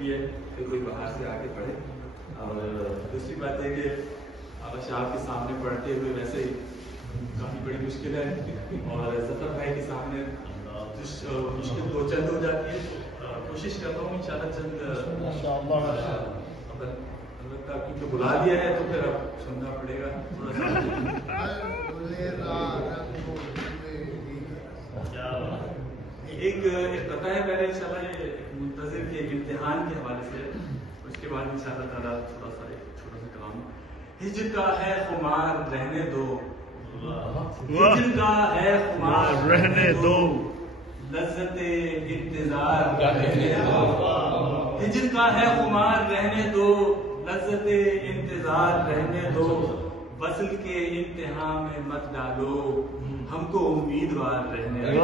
بھی ہے کہ کوئی باہر سے آ کے پڑھے. اور دوسری بات ہے کہ آپ کے سامنے پڑھتے ہوئے ویسے ہی کافی بڑی مشکل ہے, اور ظفر بھائی کے سامنے مشکل تو چند ہو جاتی ہے. کوشش کرتا ہوں انشاءاللہ چند البتہ کیونکہ بلا دیا ہے تو پھر اب سننا پڑے گا تھوڑا سا. ایک پتہ ہے پہلے انشاءاللہ یہ منتظر کے امتحان کے حوالے سے, اس کے بعد انشاءاللہ تعالیٰ تھوڑا سا ایک چھوٹا سا کلام. ہجر کا ہے خمار رہنے دو, ہجر کا ہے خمار رہنے دو, لذت انتظار رہنے دو. ہجر کا ہے خمار رہنے دو, لذت انتظار رہنے دو. وصل کے امتحان میں مت ڈالو, ہم کو امیدوار رہنے دو.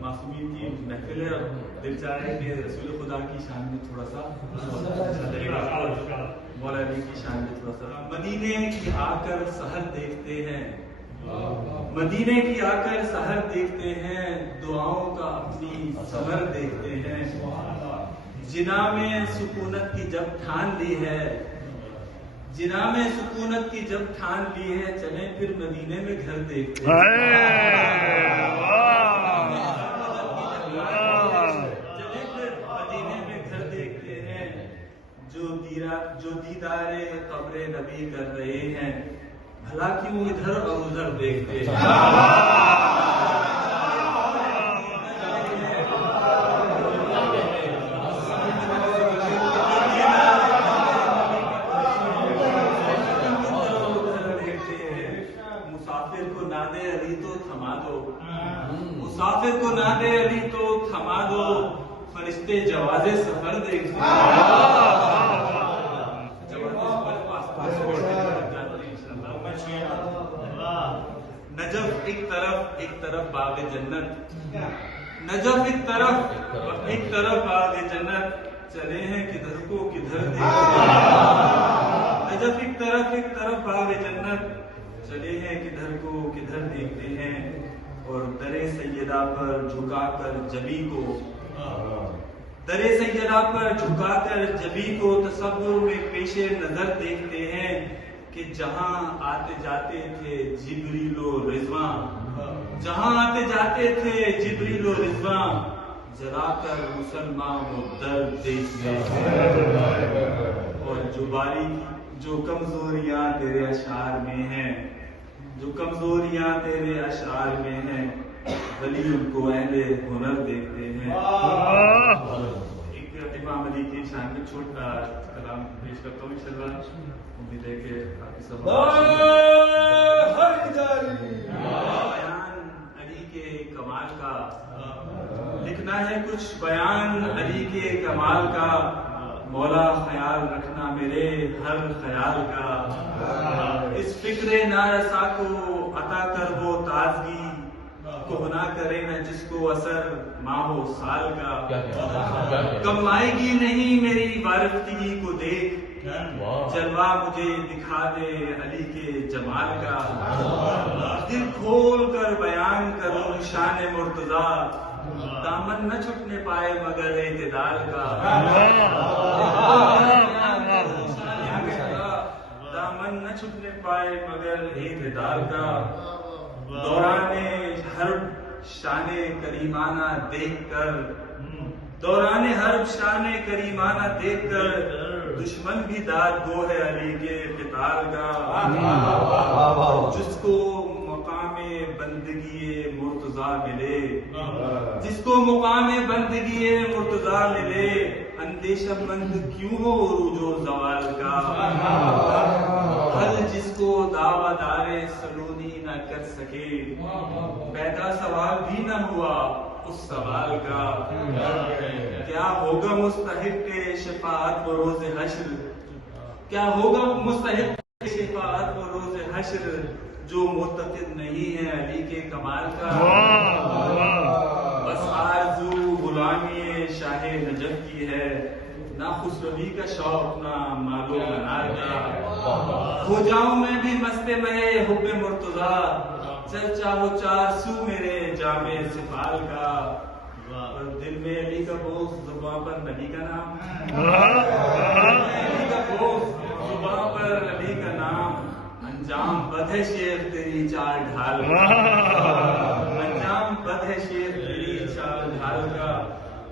معصومین کی محفل ہے, دل چاہ رہے کہ رسول خدا کی شان میں تھوڑا سا, مولا علی کی شان میں تھوڑا سا. مدینے کی آ کر سحر دیکھتے ہیں, مدینے کی آ کر سحر دیکھتے ہیں, دعاؤں کا اپنی ثمر دیکھتے ہیں. جناح میں سکونت کی جب ٹھان لی ہے, جناح میں سکونت کی جب ٹھان لی ہے, چلیں پھر مدینے میں گھر دیکھتے ہیں. چلیں پھر مدینے میں گھر دیکھتے ہیں. جو دیدار قبر نبی کر رہے ہیں, بھلا کیوں ادھر اور ادھر دیکھتے ہیں. مسافر کو نادے علی تو تھما دو, فرشتے جواز سفر دیکھتے ہیں. نجف ایک طرف باغ جنت, نجف ایک طرف باغ جنت, چلے ہیں کدھر کو کدھر دیکھتے ہیں. نجف ایک طرف باغ جنت, چلے ہیں کدھر کو کدھر دیکھتے ہیں. اور در سیدہ پر جھکا کر جبی کو, در سیدہ پر جھکا کر جبی کو, تصور میں پیش نظر دیکھتے ہیں کہ جہاں آتے جاتے تھے جبریل و رضوان, جہاں آتے جاتے تھے جبریل و رضوان, جلا کر مسلمان و درد دیکھتے ہیں. اور جو کمزوریاں تیرے اشعار میں ہیں, جو کمزوریاں تیرے اشعار میں ہیں, ولی ان کو اہل ہنر دیکھتے ہیں. ایک امام علی کی شان میں چھوٹا کلام پیش کرتا ہوں انشاءاللہ, امید ہے کہ آپ کی سب بیان علی کے کمال کا, لکھنا ہے کچھ بیان علی کے کمال کا. مولا خیال رکھنا میرے ہر خیال کا, اس فکر نارسا کو عطا کر وہ تازگی, کو نہ کرے نہ جس کو اثر ماہ و سال کا. کم آئے گی نہیں میری وارفتگی کو دیکھ, جلوہ مجھے دکھا دے علی کے جمال کا. دل کھول کر بیان کروں شان مرتضیٰ, دامن نہ چھٹنے پائے مگر اعتدال کا. دامن نہ چھٹنے پائے مگر اعتدال کا. دوران حرب شان کریمانہ دیکھ کر, دوران حرب شان کریمانہ دیکھ کر, دشمن بھی داد گو ہے علی کے قتال کا. جس کو مقام بندگی مرتضیٰ ملے, جس کو مقام بندگی مرتضیٰ ملے, اندیشہ مند کیوں ہو عروج و زوال کا. حل جس کو دعویٰ دار سلونی نہ کر سکے, پیدا سوال بھی نہ ہوا اس سوال کا. کیا ہوگا مستحق شفاعت و روز حشر, کیا ہوگا مستحق شفاعت و روز حشر, جو معتقد نہیں ہے علی کے کمال کا. بس آرزو غلامی شاہ نجف کی ہے, نہ خسروی کا شوق نہ مال و منال کا، ہو جاؤں میں بھی مست میں حب مرتضیٰ، چرچا ہو چار سو میرے جامع سفال کا، اور دل میں علی کا بوس زباں پر نبی کا نام، علی کا بوس زباں پر نبی کا نام، انجام بد ہے شیخ تیری چال ڈھال کا، انجام بد ہے شیخ تیری چال ڈھال کا،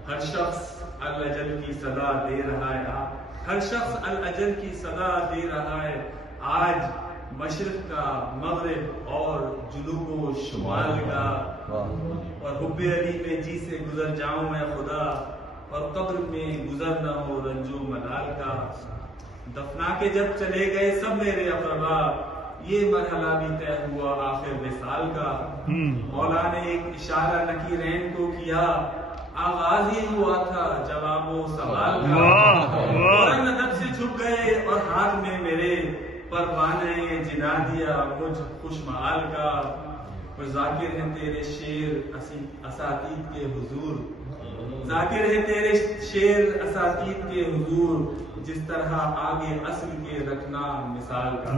ہر شخص الاجل کی صدا دے رہا ہے، ہر شخص الاجل کی صدا دے رہا ہے، آج مشرق کا مغرب اور جنوب و شمال کا، اور حب علی میں جی سے گزر جاؤں میں خدا، اور قبر میں گزر نہ ہو رنجو ملال کا، دفنا کے جب چلے گئے سب میرے اقربا، یہ مرحلہ بھی طے ہوا آخر وصال کا، مولا نے ایک اشارہ نکیرین کو کیا، آغاز ہی ہوا تھا جواب و سوال کا، فوراً ادب سے جھک گئے اور ہاتھ میں میرے پروانے جنا دیا مجھ خوشمحال کا، اور ذاکر ہیں تیرے شیر اساتید کے حضور، ذاکر ہے تیرے شیر اساتید کے حضور، جس طرح آگے اصل کے رکھنا مثال کا۔